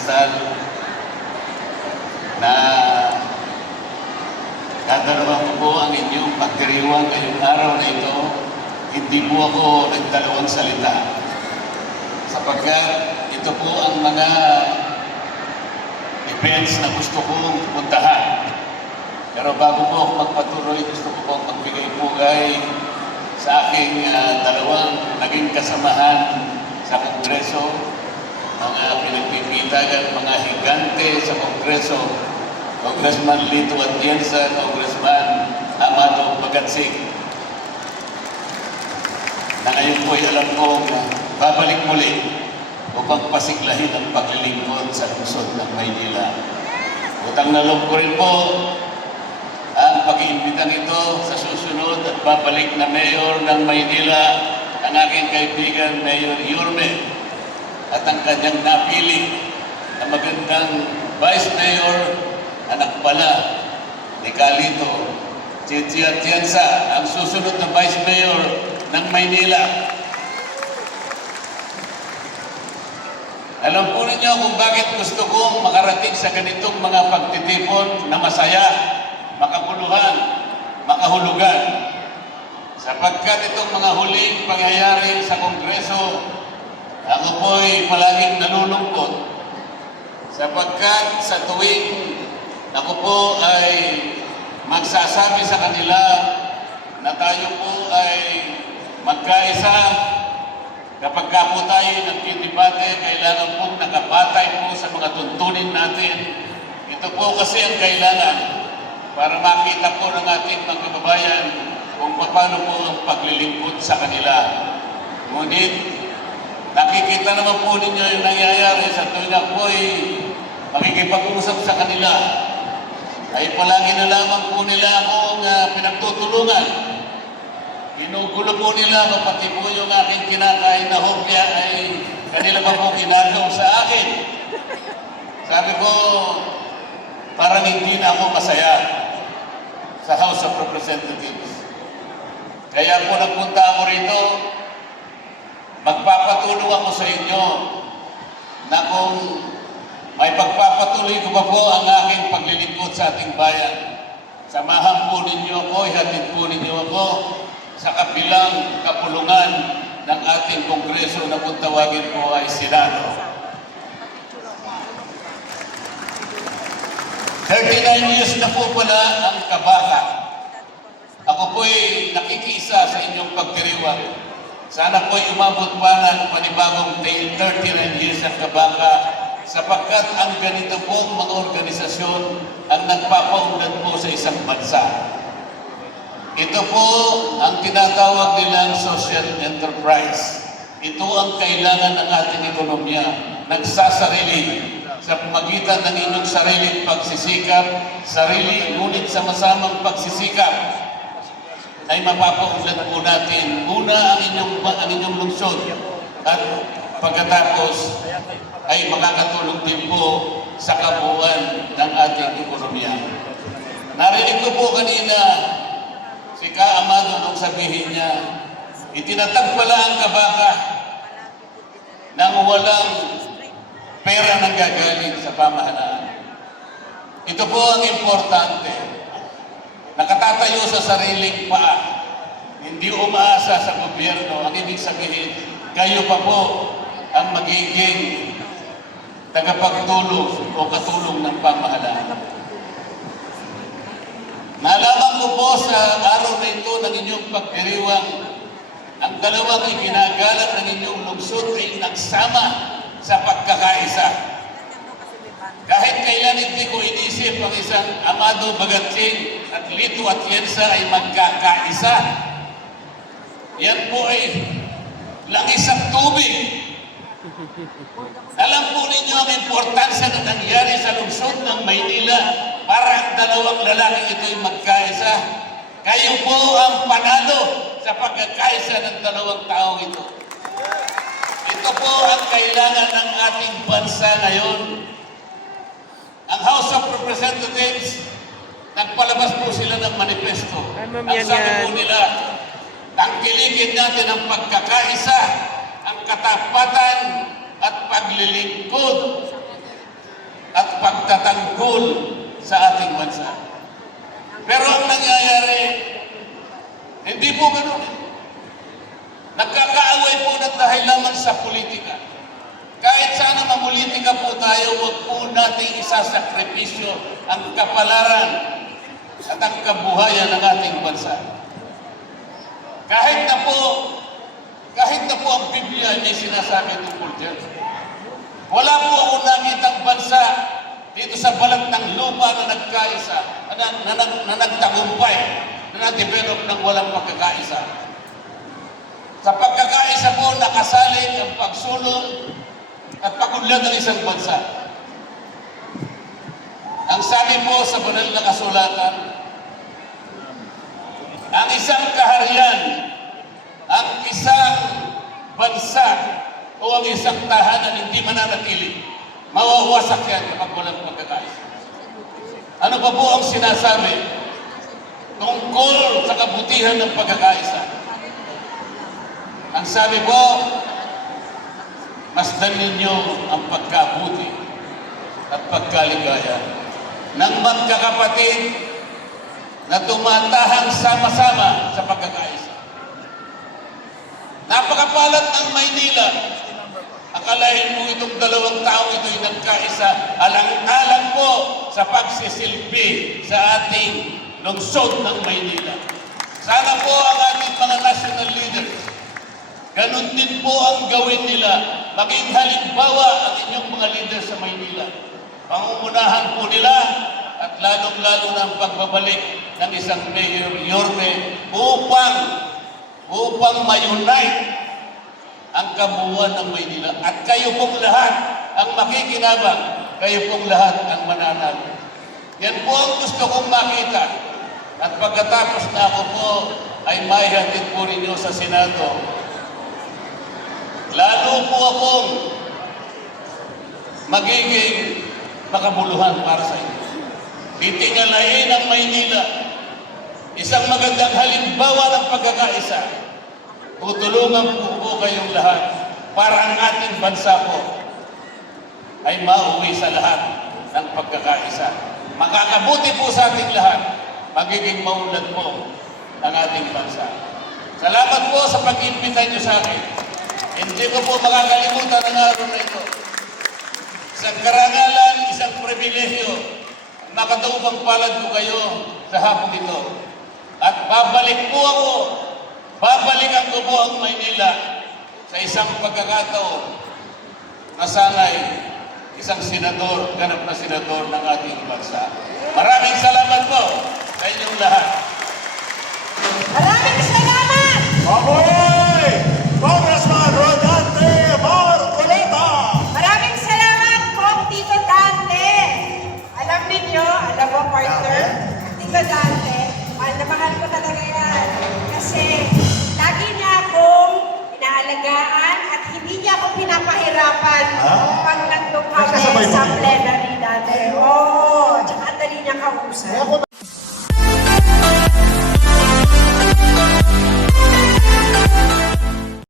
kristal na dadalawa ko po ang inyong pagdiriwang ngayong araw na ito. Hindi po ako nagdalawang salita sapagkat ito po ang mga events na gusto kong puntahan. Pero bago po ako magpatuloy, gusto ko pong magbigay pugay sa aking dalawang naging kasamahan sa Kongreso, mga pinagpipitagan, mga higante sa Kongreso, Congressman Lito Atienza, Congressman Amado Bagatsing, na ngayon po ay alam kong babalik muli upang pasiglahin ang paglilingkod sa lungsod ng Maynila. Utang na loob ko rin po ang pag-iimbitang ito sa susunod at babalik na Mayor ng Maynila, ang aking kaibigan Mayor Yorme, at ang kanyang napili na magandang Vice Mayor, anak pala ni Calito, Chichi Atienza, ang susunod na Vice Mayor ng Maynila. Alam po ninyo kung bakit gusto kong makarating sa ganitong mga pagtitipon na masaya, makabuluhan, makahulugan. Sapagkat itong mga huling pangyayari sa Kongreso, ako po'y palaging nalulungkot. Sapagkat sa tuwing ako po ay magsasabi sa kanila na tayo po ay magkaisa, kapag ka po tayo nagdidebate, kailangan pong nakabatay po sa mga tuntunin natin. Ito po kasi ang kailangan para makita po ng ating mga kababayan kung paano po ang paglilingkod sa kanila. Ngunit, nakikita naman po ninyo yung nangyayari sa tuwing ako ay makikipag-usap sa kanila. Ay palagi na lamang po nila akong pinagtutulungan. Ginugulo po nila, pati po yung aking kinakain na hopya ay kanila pa po ginagaw sa akin. Sabi ko, parang hindi na ako masaya sa House of Representatives. Kaya po nagpunta ako rito, magpapatulong ako sa inyo na kung may pagpapatuloy ko pa po ang aking paglilingkod sa ating bayan. Samahan po ninyo ako, ihatid po ninyo ako sa kabilang kapulungan ng ating Kongreso na kung tawagin po ay Senado. 39 years na po pala ang kabaka. Ako po'y nakikisa sa inyong pagdiriwang. Sana po'y umabot pa ng panibagong 39 years ang kabaka sapagkat ang ganito pong mga organisasyon ang nagpapaunlad po sa isang bansa. Ito po ang tinatawag nilang social enterprise. Ito ang kailangan ng ating ekonomiya. Nagsasarili sa pamagitan ng inyong sariling pagsisikap, sarili ngunit sama-samang pagsisikap ay mapapaunlad po natin. Una ang inyong lungsod at pagkatapos ay makakatulong din po sa kabuuan ng ating ekonomiya. Narinig ko po kanina si Ka Amado nung sabihin niya, itinatag pala ang kabaka nang walang pera nang gagaling sa pamahalaan. Ito po ang importante. Nakatatayo sa sariling paa. Hindi umaasa sa gobyerno. Ang ibig sabihin, kayo pa po ang magiging tagapagtulong o katulong ng pamahalaan. Nalaman ko po sa araw na ito ng inyong pagdiriwang, ang dalawang iginagalang ng inyong lungsod ay nagsama sa pagkakaisa. Kahit kailan hindi ko inisip ang isang Amado Bagatsing at Lito Atienza ay magkakaisa. Yan po ay langis ang tubig. Alam po ninyo ang importansya na nangyari sa lungsod ng Maynila para ang dalawang lalaki ito ay magkaisa. Kayo po ang panalo sa pagkakaisa ng dalawang taong ito. Ito po ang kailangan ng ating bansa ngayon. Ang House of Representatives, nagpalabas po sila ng manifesto. Ang sabi po nila, tangkilikin natin ang pagkakaisa, ang katapatan at paglilingkod pagtatanggol sa ating bansa. Pero ang nangyayari, hindi po ganun. Nagkakaaway po na dahil naman sa politika. Kahit sana mamulitika po tayo, huwag po nating isasakripisyo ang kapalaran at ang kabuhayan ng ating bansa. Kahit na po ang Biblia ay may sinasabi tungkol dyan. Wala po akong nakitang bansa dito sa balat ng lupa na nagkaisa, na nagtagumpay, na na-develop ng walang pagkakaisa. Sa pagkakaisa po, nakasalig ang pagsulong at pag-unlad ng isang bansa. Ang sabi po sa banal na kasulatan, ang isang kaharian, ang isang bansa, o ang isang tahanan hindi mananatili, mawawasak yan kapag walang pagkakaisa. Ano pa po ang sinasabi tungkol sa kabutihan ng pagkakaisa? Ang sabi po, masdan ninyo ang pagkabuti at pagkaligaya ng magkakapatid na tumatahang sama-sama sa pagkakaisa. Napakapalad ng Maynila. Akalain mo itong dalawang tao ito'y nagkaisa alang-alang po sa pagsisilbi sa ating lungsod ng Maynila. Sana po ang ating mga national leaders, ganun din po ang gawin nila. Maging halimbawa ang inyong mga leaders sa Maynila. Pangungunahan po nila at lalong-lalo ng pagbabalik ng isang Mayor Yorme upang ma-unite ang kabuuan ng Maynila. At kayo pong lahat ang makikinabang, kayo pong lahat ang mananalo. Yan po ang gusto kong makita. At pagkatapos na ako po ay maihatid po ninyo sa Senado. Lalo po akong magiging makabuluhan para sa inyo. Titingalain ang Maynila. Isang magandang halimbawa ng pagkakaisa. Tutulungan po kayong lahat para ang ating bansa po ay mauwi sa lahat ng pagkakaisa. Makakabuti po sa ating lahat, magiging maunlad po ang ating bansa. Salamat po sa pag-imbita niyo sa akin. Hindi ko po makakalimutan ang araw na ito. Isang karangalan, isang pribilehyo, makataupang palad ko kayo sa hapong ito. At babalikan ko po ang Maynila sa isang pagkakataon na sana'y isang senador, ganap na senador ng ating bansa. Maraming salamat po sa inyong lahat. Maraming salamat! Mabuhay! Congressman Rodante Marcoleta! Maraming salamat po, Tito Dante. Alam ninyo, alam mo, partner, Tito Dante, mahal na mahal ko talaga yan. Kasi lagi niya akong inaalagaan at hindi niya ako pinapahirapan pag nandun kami Kasabay mo sa dito? plenary dati. Oo, tsaka dali niya kausap.